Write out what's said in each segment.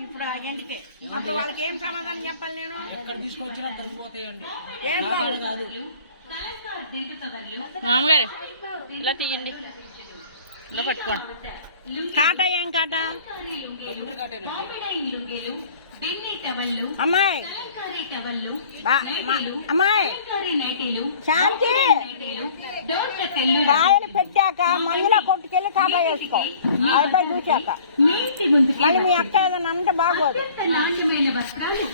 ఇప్పుడు ఆ ఎండితే అప్పుడు వాళ్ళకి ఏం సమాధానం చెప్పాలి నేను ఎక్కడ తీసుకొచ్చినా తగ్గిపోతాయండి ఏం నా బాగుంది? కాదు మామగారు ఇలా తీయండి ఇలా పట్టుకోండి కాటా ఏం కాటా ఎందుకంటే అమ్మాయి అమ్మాయి కాయలు వేసుకో అయిపోయి చూశాక. మళ్ళీ మీ అక్క ఏదైనా అంటే బాగోదు. నాణ్యమైన వస్త్రాలు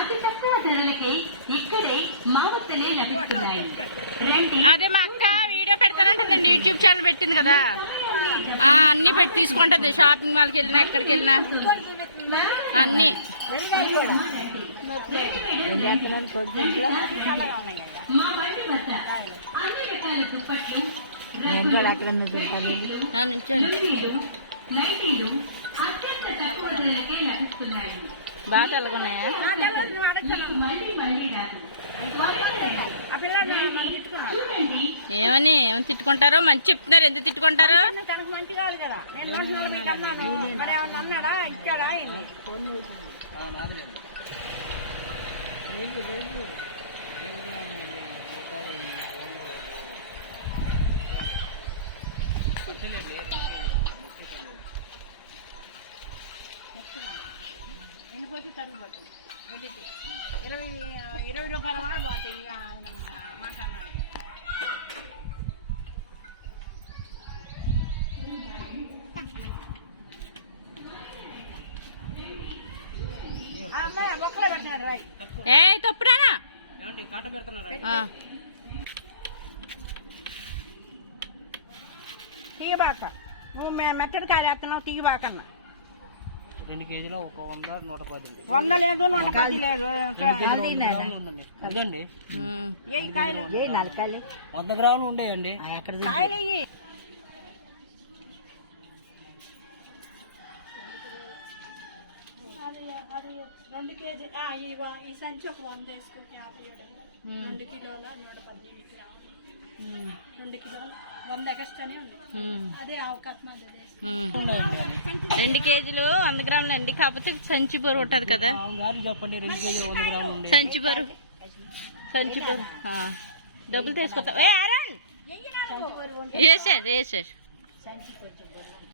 అతి తక్కువ ధరలకే ఇక్కడే మా లభిస్తున్నాయి. రండి. అదే మా అక్క వీడియో పెడతానంటుంది యూట్యూబ్ ఛానల్ పెట్టింది కదా. అన్ని పెట్టి తీసుకుంటది షాపింగ్ మాల్కి వెళ్ళినా ఇక్కడికి వెళ్ళినా అన్ని. ఆ పిల్లలు నన్ను తిట్టుకున్నాడు చూడండి ఏమని? ఏమని తిట్టుకుంటారో? మంచి చెప్తారు ఎందుకు తిట్టుకుంటారు? తనకు మంచి కాదు కదా. నేను నూట నలభైకి అన్నాను మరి ఏమన్నా అన్నాడా? ఇచ్చాడా ఏంటి? తీయబాక. నువ్వు మే- మెట్టడి కాలేస్తున్నావు తీయబాకన్నా. రెండు కేజీలు ఒక వంద నూట పది. ఉందండి వంద గ్రాములు ఉండేయండి. ఎక్కడ రెండు కేజీ ఆ, ఈ సంచి ఒక వంద వేసుకో యాభై ఏడు రెండు కిలోల నూట పద్దెనిమిది గ్రాములు. రెండు కిలోలు వంద ఎక్స్ట్రానే ఉంది. అదే అవకాశం. రెండు కేజీలు వంద గ్రాములు అండి కాకపోతే సంచి బరువు ఉంటుంది కదా. చెప్పండి రెండు కేజీలు వంద గ్రాములు ఉండే. సంచి బరువు. సంచి బరువు. ఆ. డబ్బులు తీసుకొస్తా. ఏ సంచి కొంచెం బరువు.